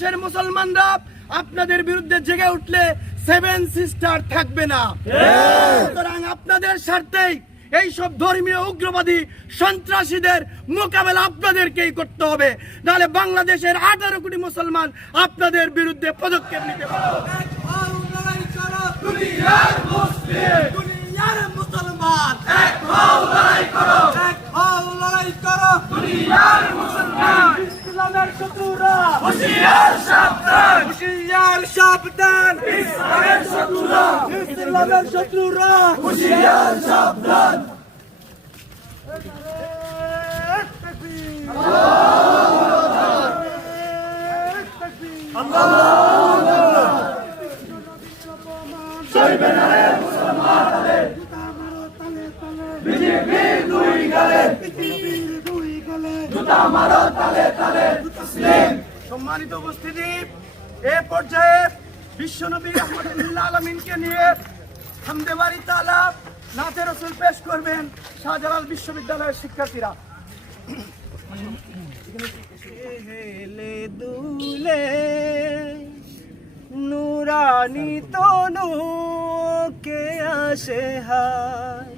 বাংলাদেশের মুসলমানরা আপনাদের বিরুদ্ধে জেগে উঠলে সেভেন সিস্টার থাকবে না। সুতরাং আপনাদের স্বার্থেই এই সব ধর্মীয় উগ্রবাদী সন্ত্রাসীদের মোকাবেলা আপনাদেরকেই করতে হবে, নাহলে বাংলাদেশের 18 কোটি মুসলমান আপনাদের বিরুদ্ধে পদক্ষেপ নিতে পারবে। দুনিয়ার মুসলিম, দুনিয়ার মুসলমান, এক হও লড়াই করো, এক হও লড়াই করো, দুনিয়ার মুসলমান। ইসলামের শত্রুরা হুঁশিয়ার সাবধান, হুঁশিয়ার সাবধান, ইসলামের শত্রুরা, ইসলামের শত্রুরা হুঁশিয়ার সাবধান। সম্মানিত উপস্থিতি, এ পর্যায়ে বিশ্বনবী রাহমাতুল্লিল আলামিনকে নিয়ে হামদে বারি তাআলা নাতে রাসূল পেশ করবেন শাহজালাল বিশ্ববিদ্যালয়ের শিক্ষার্থীরা। হেলে দুলে নুরানি তনু কে আসে হায়,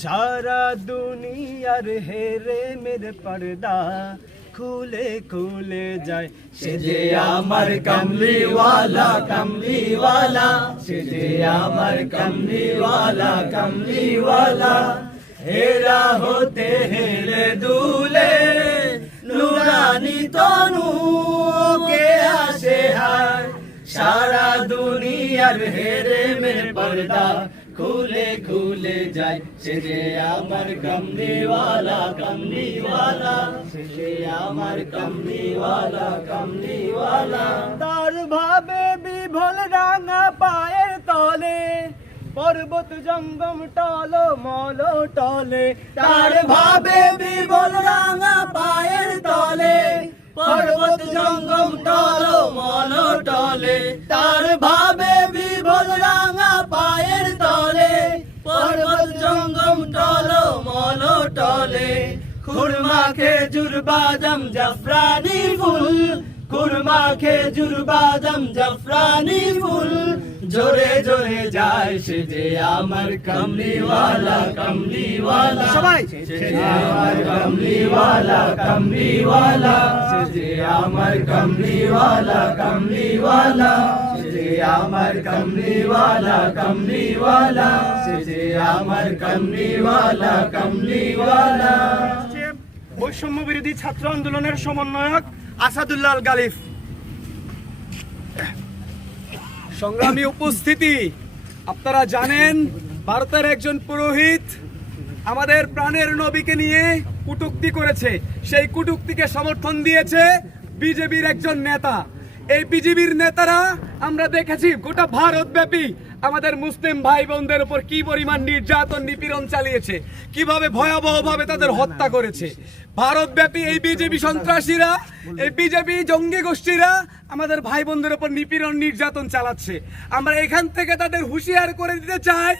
সারা দুনিয়ার হেরে মেরে পর্দা খুলে খুলে যায়, সে যে আমার কমলিওয়ালা কমলিওয়ালা, সে যে আমার কমলিওয়ালা কমলিওয়ালা। হেরা হতে হেলে দুলে নুরানি তনু কে আসে হায়, সারা দুনিয়ার হেরে মেরে পর্দা খুলে খুলে যায়, সে যে আমার কমলিওয়ালা কমলিওয়ালা, সে যে আমার কমলিওয়ালা কমলিওয়ালা। তার ভাবে বিভোল রাঙা পায়ের তলে, পর্বত জঙ্গম টলো মলো টলে, তার ভাবে বিভোল রাঙা পায়ের তলে, পর্বত জঙ্গম টলো মলো টলে, তার ভাবে বিভোল রাঙা পায়ের তলে, পর্বত জঙ্গম টলো মলো টলে। খুরমা খেজুর বাদাম জাফরানি ফুল, খুরমা খেজুর বাদাম জাফরানি ফুল, জোরে জোরে যায়, সে যে আমার কমলিওয়ালা কমলিওয়ালা, সবাই সে যে আমার কমলিওয়ালা কমলিওয়ালা, সে যে আমার কমলিওয়ালা কমলিওয়ালা, সে যে আমার কমলিওয়ালা কমলিওয়ালা, সে যে আমার কমলিওয়ালা কমলিওয়ালা। বৈষম্য বিরোধী ছাত্র আন্দোলনের সমন্বয়ক আসাদুল্লাহ আল গালিফ। সংগ্রামী উপস্থিতি, আপনারা জানেন ভারতের একজন পুরোহিত আমাদের প্রাণের নবীকে নিয়ে কটূক্তি করেছে, সেই কটূক্তিকে সমর্থন দিয়েছে বিজেপির একজন নেতা। এই বিজেপির নেতারা আমরা দেখেছি গোটা ভারতব্যাপী আমাদের মুসলিম ভাই বোনদের উপর কি পরিমাণ নির্যাতন নিপীড়ন চালিয়েছে, কিভাবে ভয়াবহভাবে তাদের হত্যা করেছে। ভারতব্যাপী এই বিজেপি সন্ত্রাসীরা, এই বিজেপি জঙ্গি গোষ্ঠীরা আমাদের ভাই বোনদের উপর নিপীড়ন নির্যাতন চালাচ্ছে। আমরা এখান থেকে তাদের হুঁশিয়ার করে দিতে চাই,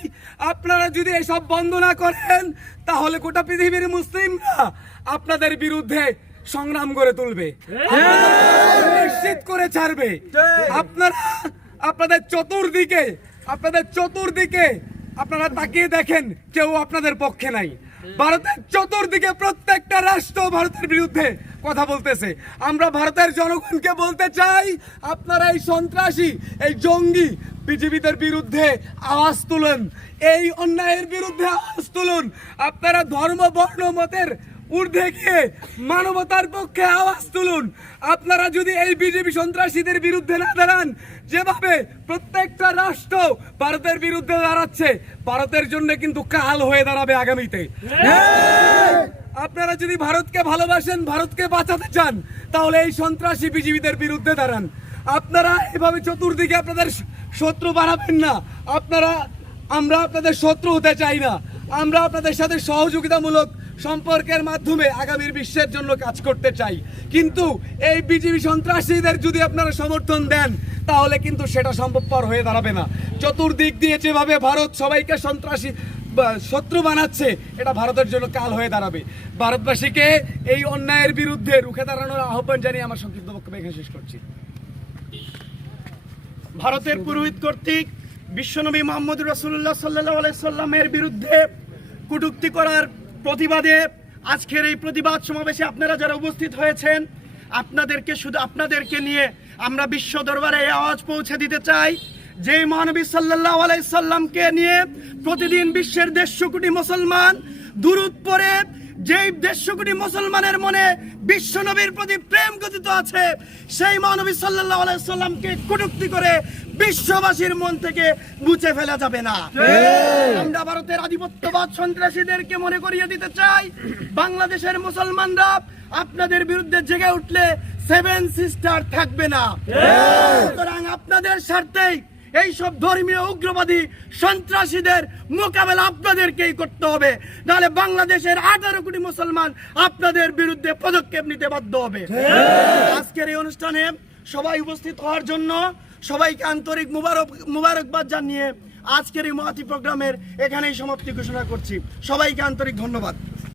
আপনারা যদি এসব বন্ধ না করেন তাহলে গোটা পৃথিবীর মুসলিমরা আপনাদের বিরুদ্ধে সংগ্রাম করে তুলবে, নিশ্চিত করে ছাড়বে। আপনারা আপনাদের চতুর্দিকে আপনারা তাকিয়ে দেখেন, কেউ আপনাদের পক্ষে নাই। ভারতের চতুর্দিকে প্রত্যেকটা রাষ্ট্র ভারতের বিরুদ্ধে কথা বলতেছে। আমরা ভারতের জনগণকে বলতে চাই, আপনারা এই সন্ত্রাসী, এই জঙ্গি বিজেপিদের বিরুদ্ধে আওয়াজ তুলুন, এই অন্যায়ের বিরুদ্ধে আওয়াজ তুলুন। আপনারা ধর্ম বর্ণ মতের ঊর্ধ্বে গিয়ে মানবতার পক্ষে আওয়াজ তুলুন। আপনারা যদি এই বিজেপি সন্ত্রাসীদের বিরুদ্ধে না দাঁড়ান, যেভাবে প্রত্যেকটা রাষ্ট্র ভারতের বিরুদ্ধে দাঁড়াচ্ছে, ভারতের জন্য কিন্তু কাল হয়ে দাঁড়াবে আগামীতে। আপনারা যদি ভারতকে ভালোবাসেন, ভারতকে বাঁচাতে চান, তাহলে এই সন্ত্রাসী বিজেপিদের বিরুদ্ধে দাঁড়ান। আপনারা এভাবে চতুর্দিকে আপনাদের শত্রু বানাবেন না। আমরা আপনাদের শত্রু হতে চাই না। আমরা আপনাদের সাথে সহযোগিতামূলক সম্পর্কের মাধ্যমে আগামীর বিশ্বের জন্য কাজ করতে চাই। কিন্তু এই বিজেপি সন্ত্রাসীদের যদি আপনারা সমর্থন দেন, তাহলে কিন্তু সেটা সম্ভবপর হয়ে দাঁড়াবে না। চতুর্দিক দিয়ে যেভাবে ভারত সবাইকে সন্ত্রাসী শত্রু বানাচ্ছে, এটা ভারতের জন্য কাল হয়ে দাঁড়াবে। ভারতবাসীকে এই অন্যায়ের বিরুদ্ধে রুখে দাঁড়ানোর আহ্বান জানিয়ে আমার সংক্ষিপ্ত বক্তব্য এখানে শেষ করছি। ভারতের পুরোহিত কর্তৃক বিশ্বনবী মোহাম্মদ রাসূলুল্লাহ সাল্লাল্লাহু আলাইহি সাল্লামের বিরুদ্ধে কটূক্তি করার প্রতিবাদে আজকের এই প্রতিবাদ সমাবেশে আপনারা যারা উপস্থিত হয়েছেন, আপনাদেরকে নিয়ে আমরা বিশ্ব দরবারে এই আওয়াজ পৌঁছে দিতে চাই যে মহানবী সাল্লাল্লাহু আলাইহি সাল্লামকে নিয়ে প্রতিদিন বিশ্বের 150 কোটি মুসলমান দুরূদ পড়ে, যেই 150 কোটি মুসলমানের মনে বিশ্বনবীর প্রতি প্রেম গঠিত আছে, সেই মহানবী সাল্লাল্লাহু আলাইহি সাল্লামকে কটূক্তি করে বিশ্ববাসীর মন থেকে মুছে ফেলা যাবে না। আমরা ভারতের আধিপত্যবাদ সন্ত্রাসীদেরকে মনে করিয়ে দিতে চাই, বাংলাদেশের মুসলমানরা আপনাদের বিরুদ্ধে জেগে উঠলে 7 সিস্টার থাকবে না। সুতরাং আপনাদের স্বার্থেই এই সব ধর্মীয় উগ্রবাদী সন্ত্রাসীদের মোকাবেলা আপনাদেরকেই করতে হবে, নাহলে বাংলাদেশের 18 কোটি মুসলমান আপনাদের বিরুদ্ধে পদক্ষেপ নিতে বাধ্য হবে। আজকের এই অনুষ্ঠানে সবাই উপস্থিত হওয়ার জন্য সবাইকে আন্তরিক মুবারকবাদ জানিয়ে আজকের এই মহতী প্রোগ্রামের এখানেই সমাপ্তি ঘোষণা করছি। সবাইকে আন্তরিক ধন্যবাদ।